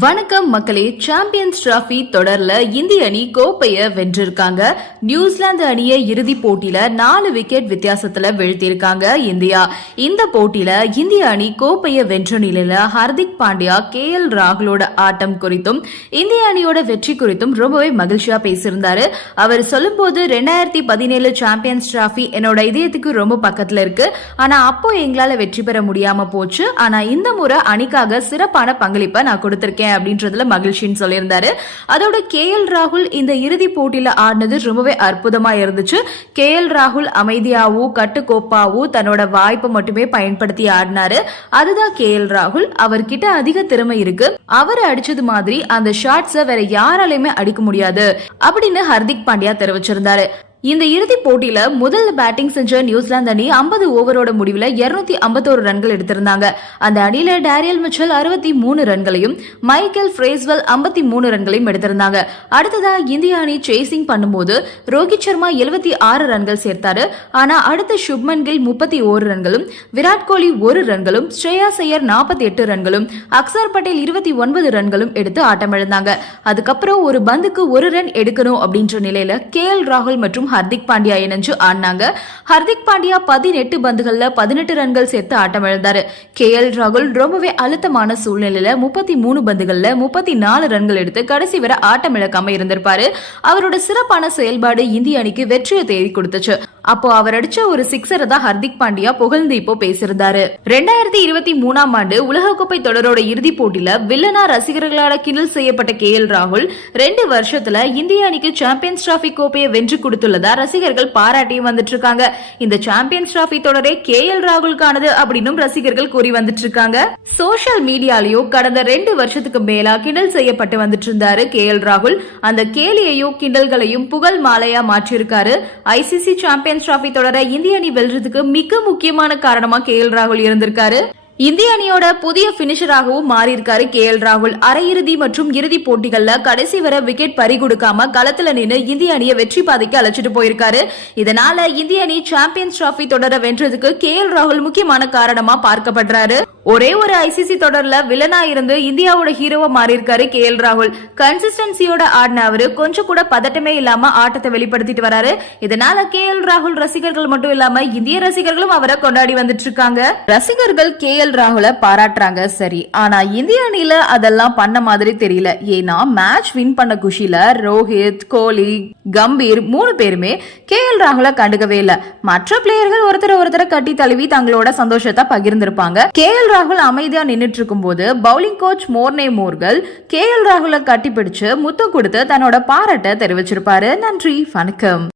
வணக்கம் மக்களே champions trophy தொடர்ல இந்திய அணி கோப்பைய வென்றிருக்காங்க. நியூசிலாந்து அணியை இறுதிப் போட்டியில நாலு விக்கெட் வித்தியாசத்துல வீழ்த்தியிருக்காங்க இந்தியா. இந்த போட்டியில இந்திய அணி கோப்பைய வென்ற நிலையில ஹர்திக் பாண்டியா கே எல் ராகுலோட ஆட்டம் குறித்தும் இந்திய அணியோட வெற்றி குறித்தும் ரொம்பவே மகிழ்ச்சியா பேசியிருந்தாரு. அவர் சொல்லும்போது ரெண்டாயிரத்தி பதினேழு சாம்பியன்ஸ் டிராஃபி என்னோட இதயத்துக்கு ரொம்ப பக்கத்துல இருக்கு. ஆனா அப்போ எங்களால வெற்றி பெற முடியாம போச்சு. ஆனா இந்த முறை அணிக்காக சிறப்பான பங்களிப்பை நான் கொடுத்திருக்கேன். அப்படின்றதுல மகிழ்ச்சின்னு சொல்லியிருந்தாரு. அதோட கே எல் ராகுல் இந்த இறுதி போட்டியில ஆடினது ரொம்பவே அற்புதமா இருந்துச்சு. கே எல் ராகுல் அமைதியாவும் கட்டுக்கோப்பாவும் தன்னோட வாய்ப்பை மட்டுமே பயன்படுத்தி ஆடினாரு. அதுதான் கே எல் ராகுல். அவர்கிட்ட அதிக திறமை இருக்கு. அவர் அடிச்சது மாதிரி அந்த ஷாட்ஸை வேற யாராலையுமே அடிக்க முடியாது அப்படின்னு ஹர்திக் பாண்டியா தெரிவிச்சிருந்தாரு. இந்த இறுதிப் போட்டியில முதல்ல பேட்டிங் செஞ்ச நியூசிலாந்து அணி 50 ஓவரோட முடிவில் இருநூத்தி ஐம்பத்தோரு ரன்கள் எடுத்திருந்தாங்க. அந்த அணியில டேரியல் மிச்சல் அறுபத்தி மூணு ரன்களையும் மைக்கேல் ஃப்ரேஸ்வெல் 53 மூணு ரன்களையும் எடுத்திருந்தாங்க. அடுத்ததா இந்திய அணி சேசிங் பண்ணும்போது ரோஹித் சர்மா 76 ஆறு ரன்கள் சேர்த்தாரு. ஆனா அடுத்த சுப்மன் கில் முப்பத்தி ஓரு ரன்களும் விராட் கோலி ஒரு ரன்களும் ஸ்ரேயா சையர் 48 எட்டு ரன்களும் அக்சர் பட்டேல் இருபத்தி ஒன்பது ரன்களும் எடுத்து ஆட்டமிழந்தாங்க. அதுக்கப்புறம் ஒரு பந்துக்கு ஒரு ரன் எடுக்கணும் அப்படின்ற நிலையில கே எல் ராகுல் மற்றும் ஹர்திக் பாண்டியா இணைஞ்சு ஆடினாங்க. ஹர்திக் பாண்டியா பதினெட்டு பந்துகள்ல பதினெட்டு ரன்கள் சேர்த்து ஆட்டமிழந்தாரு கே எல் ராகுல் ரொம்பவே அழுத்தமான சூழ்நிலையில முப்பத்தி மூணு பந்துகள்ல முப்பத்தி நாலு ரன்கள் எடுத்து கடைசி வரை ஆட்டம் இழக்காம இருந்திருப்பாரு. அவரோட சிறப்பான செயல்பாடு இந்திய அணிக்கு வெற்றியை தேடி கொடுத்துச்சு. அப்போ அவர் அடிச்ச ஒரு சிக்ஸரை தான் ஹர்திக் பாண்டியா புகழ்ந்து இப்போ பேசியிருந்தாரு. ரெண்டாயிரத்தி இருபத்தி மூணாம் ஆண்டு உலகக்கோப்பை தொடரோட இறுதிப் போட்டியில வில்லனா ரசிகர்களால கிண்டல் செய்யப்பட்ட கே எல் ராகுல் ரெண்டு வருஷத்துல இந்திய அணிக்கு சாம்பியன்ஸ் டிராபி கோப்பையை வென்று கொடுத்துள்ளது. ரசிகர்கள் பாராட்டியும் வந்துட்டு இருக்காங்க இந்த சாம்பியன்ஸ் டிராபி தொடரே கே எல் ராகுலுக்கானது அப்படின்னு ரசிகர்கள் கூறி வந்துட்டு இருக்காங்க சோசியல் மீடியாலயும் கடந்த ரெண்டு வருஷத்துக்கு மேலா கிண்டல் செய்யப்பட்டு வந்துட்டு இருந்தாரு கே எல் ராகுல். அந்த கேலியையும் கிண்டல்களையும் புகழ் மாலையா மாற்றியிருக்காரு ஐசிசி சாம்பியன்ஸ் டிராபி தொடர இந்திய அணி வெல்றதுக்கு மிக முக்கியமான காரணமா கே எல் ராகுல் இருந்திருக்காரு. இந்திய அணியோட புதிய பினிஷராகவும் மாறியிருக்காரு கே எல் ராகுல். அரையிறுதி மற்றும் இறுதி போட்டிகள்ல கடைசி வரை விக்கெட் பறி கொடுக்காம களத்துல நின்று இந்திய அணியை வெற்றி பாதைக்கு அழைச்சிட்டு போயிருக்காரு. இதனால இந்திய அணி சாம்பியன்ஸ் டிராபி தொடர வென்றதுக்கு கே எல் ராகுல் முக்கியமான காரணமா பார்க்கப்படுறாரு. ஒரே ஒரு ஐசிசி தொடர்ல வில்லனா இருந்து இந்தியாவோட ஹீரோவா மாறியிருக்காரு கே எல் ராகுல். கன்சிஸ்டன்சியோட ஆடின அவரு கொஞ்சம் கூட பதட்டமே இல்லாம ஆட்டத்தை வெளிப்படுத்திட்டு வராரு. இதனால கே எல் ராகுல் ரசிகர்கள் மட்டும் இல்லாம இந்திய ரசிகர்களும் அவரை கொண்டாடி வந்துட்டு இருக்காங்க. ரசிகர்கள் கே எல் ராகுல பாராட்டுறாங்க சரி. ஆனா இந்திய அணியில அதெல்லாம் பண்ண மாதிரி தெரியல. ஏன்னா மேட்ச் வின் பண்ண குஷில ரோஹித் கோலி கம்பீர் மூணு பேருமே கே எல் ராகுல கண்டுக்கவே இல்ல. மற்ற பிளேயர்கள் ஒருத்தர் ஒருத்தரை கட்டி தழுவி தங்களோட சந்தோஷத்தை பகிர்ந்திருப்பாங்க. கே எல் ராகுல் அமைதியா நின்னுட்டு இருக்கும் போது bowling coach Morne Morkel K L ராகுல கட்டி பிடிச்சு முத்தம் கொடுத்து தன்னோட பாராட்டை தெரிவிச்சிருப்பாரு. நன்றி வணக்கம்.